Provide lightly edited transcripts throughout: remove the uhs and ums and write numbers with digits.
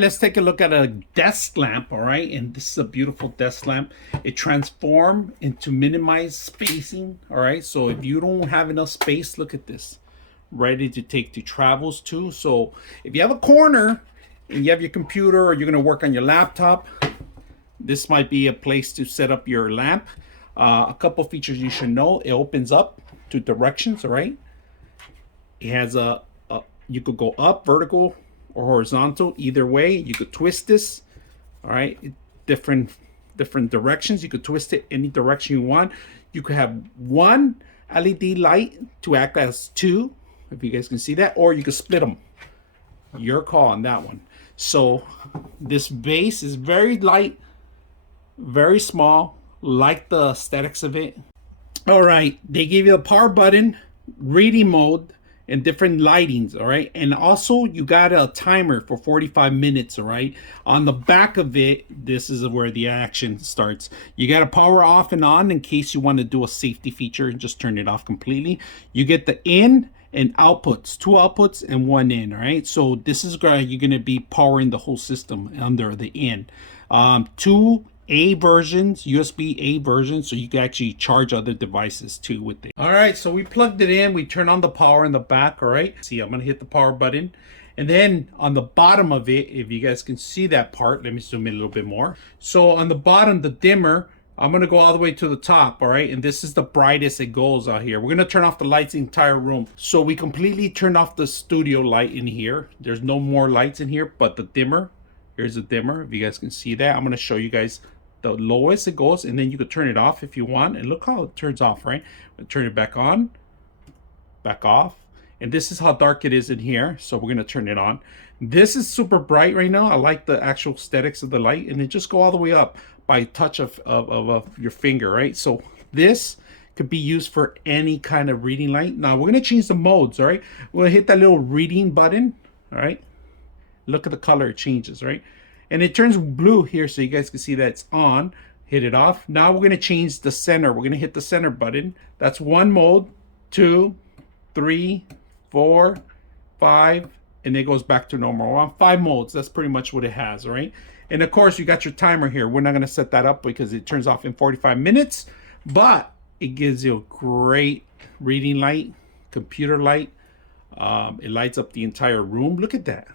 let's take a look at a desk lamp, all right? And this is a beautiful desk lamp. It transforms into minimized spacing, all right? So if you don't have enough space, look at this. Ready to take to travels too. So if you have a corner and you have your computer or you're gonna work on your laptop, this might be a place to set up your lamp. A couple features you should know. It opens up to directions, all right? It has you could go up, vertical, or horizontal, either way. You could twist this, all right? Different directions. You could twist it any direction you want. You could have one LED light to act as two, if you guys can see that, or you could split them. Your call on that one. So this base is very light, very small, like the aesthetics of it. All right, they give you a power button, reading mode, and different lightings, all right? And also you got a timer for 45 minutes, all right? On the back of it, this is where the action starts. You got to power off and on in case you want to do a safety feature and just turn it off completely. You get the in and outputs, 2 outputs and 1 in, all right? So this is where you're going to be powering the whole system under the in. 2 A versions, USB A versions, so you can actually charge other devices too with it. All right, so we plugged it in. We turn on the power in the back, all right? See, I'm gonna hit the power button. And then on the bottom of it, if you guys can see that part, let me zoom in a little bit more. So on the bottom, the dimmer, I'm gonna go all the way to the top, all right? And this is the brightest it goes out here. We're gonna turn off the lights in the entire room. So we completely turned off the studio light in here. There's no more lights in here, but the dimmer, here's a dimmer, if you guys can see that. I'm gonna show you guys the lowest it goes, and then you could turn it off if you want. And look how it turns off, right? Turn it back on, back off. And this is how dark it is in here. So we're gonna turn it on. This is super bright right now. I like the actual aesthetics of the light, and it just go all the way up by touch of your finger, right? So this could be used for any kind of reading light. Now we're gonna change the modes, all right? We're gonna hit that little reading button, all right? Look at the color, it changes, right? And it turns blue here so you guys can see that it's on. Hit it off. Now we're going to change the center. We're going to hit the center button. That's 1 mode, 2, 3, 4, 5, and it goes back to normal. We're on 5 modes. That's pretty much what it has, right? And of course, you got your timer here. We're not going to set that up because it turns off in 45 minutes, but it gives you a great reading light, computer light. It lights up the entire room. Look at that.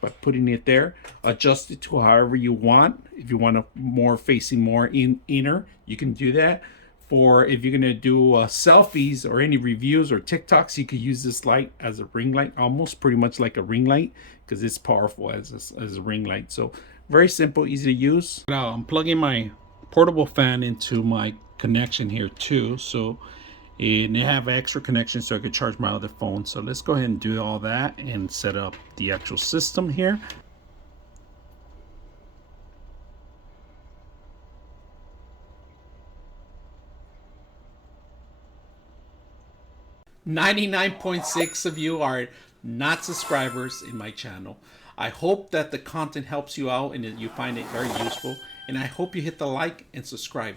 By putting it there, adjust it to however you want. If you want to more facing more inner, you can do that. For if you're gonna do selfies or any reviews or TikToks, you could use this light as a ring light, almost pretty much like a ring light, because it's powerful as a ring light. So very simple, easy to use. Now I'm plugging my portable fan into my connection here too. So and they have extra connection so I could charge my other phone. So let's go ahead and do all that and set up the actual system here. .6 of you are not subscribers in my channel. I hope that the content helps you out and that you find it very useful. And I hope you hit the like and subscribe.